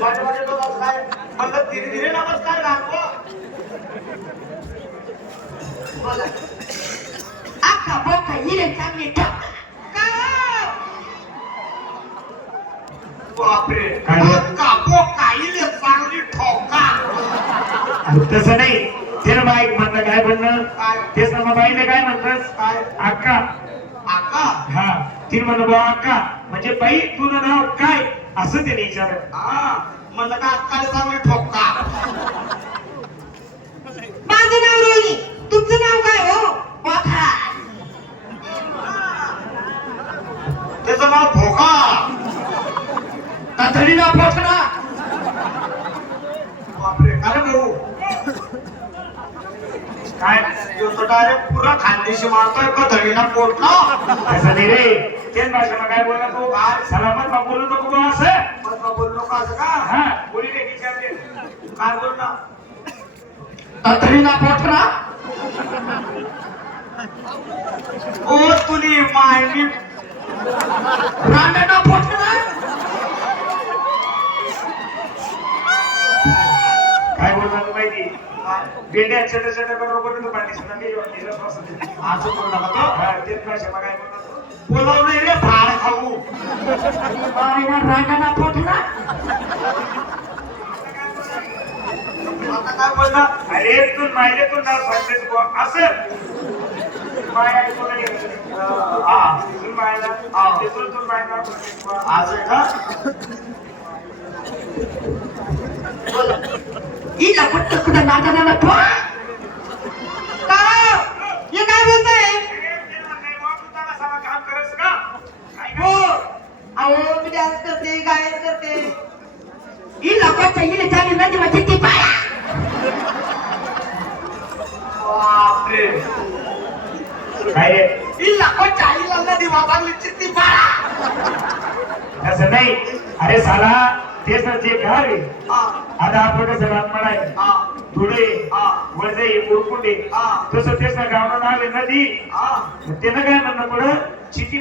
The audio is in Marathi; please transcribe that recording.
माझ्या तो काय म्हणलं धीरे धीरे नमस्कार घालतो बोला अख्खा बोका हिरे चांगली ठोक बापरे अख्खा बोका हिरे चांगली ठोका तसं नाही ते ना बाईक म्हणलं काय म्हणणं काय तेच ना मग बाईने काय म्हणतस काय अक्का आका हा ती म्हणलं बा अक्का म्हणजे बाई तुझं नाव काय असं त्याने विचारलं हा म्हणलं का अक्काला चांगली ठोका माझं नाव रोहिणी तुमचं नाव काय हो बोका त्याचं नाव भोका तातडीला पोचला बापरे काय भाऊ काय तो डायरेक्ट पुरा खानदेशी मारतोय कथळीला पोटला तसं नाही रे तेच भाषेला काय बोलला तो काय सलामत बा बोलू नको बा असं मग बोललो का असं का हा बोलीने विचारले काय बोल ना तातडीला पोचला ओ तुली मायनी रांडेना पोचला काय बोलला तू माहिती बेंड्या छोटे छोटे करून नको तू पाणी सुद्धा मी असं बोलला का तो हा तेच भाषेला काय बोलला तो बोलाव नाही रे फाळ खाऊ रांगाना पोटला आता काय बोलला अरे तू मायले तू नाव सांगतेस बुवा असं माय ऐकू नाही हा तू मायला तू माय नाव सांगतेस बुवा असं आहे का हिला कुठं कुठं नागाना ठोक का हे काय बोलताय काम करस का हो अहो मी डान्स करते गायन करते ही लोकांच्या हिने चांगली नदी मध्ये ती पाया बापरे काय रे ही लाखोच्या आईला नदी वापरली चित्ती पाळा असं नाही अरे साला तेच ना ते घर आहे हा आता आपण कसं रानमाळ आहे हा धुळे हा वळजाई मुरकुंडे हा तसं तेच ना गावनं आले नदी हा त्यानं काय म्हणणं पुढं चिटी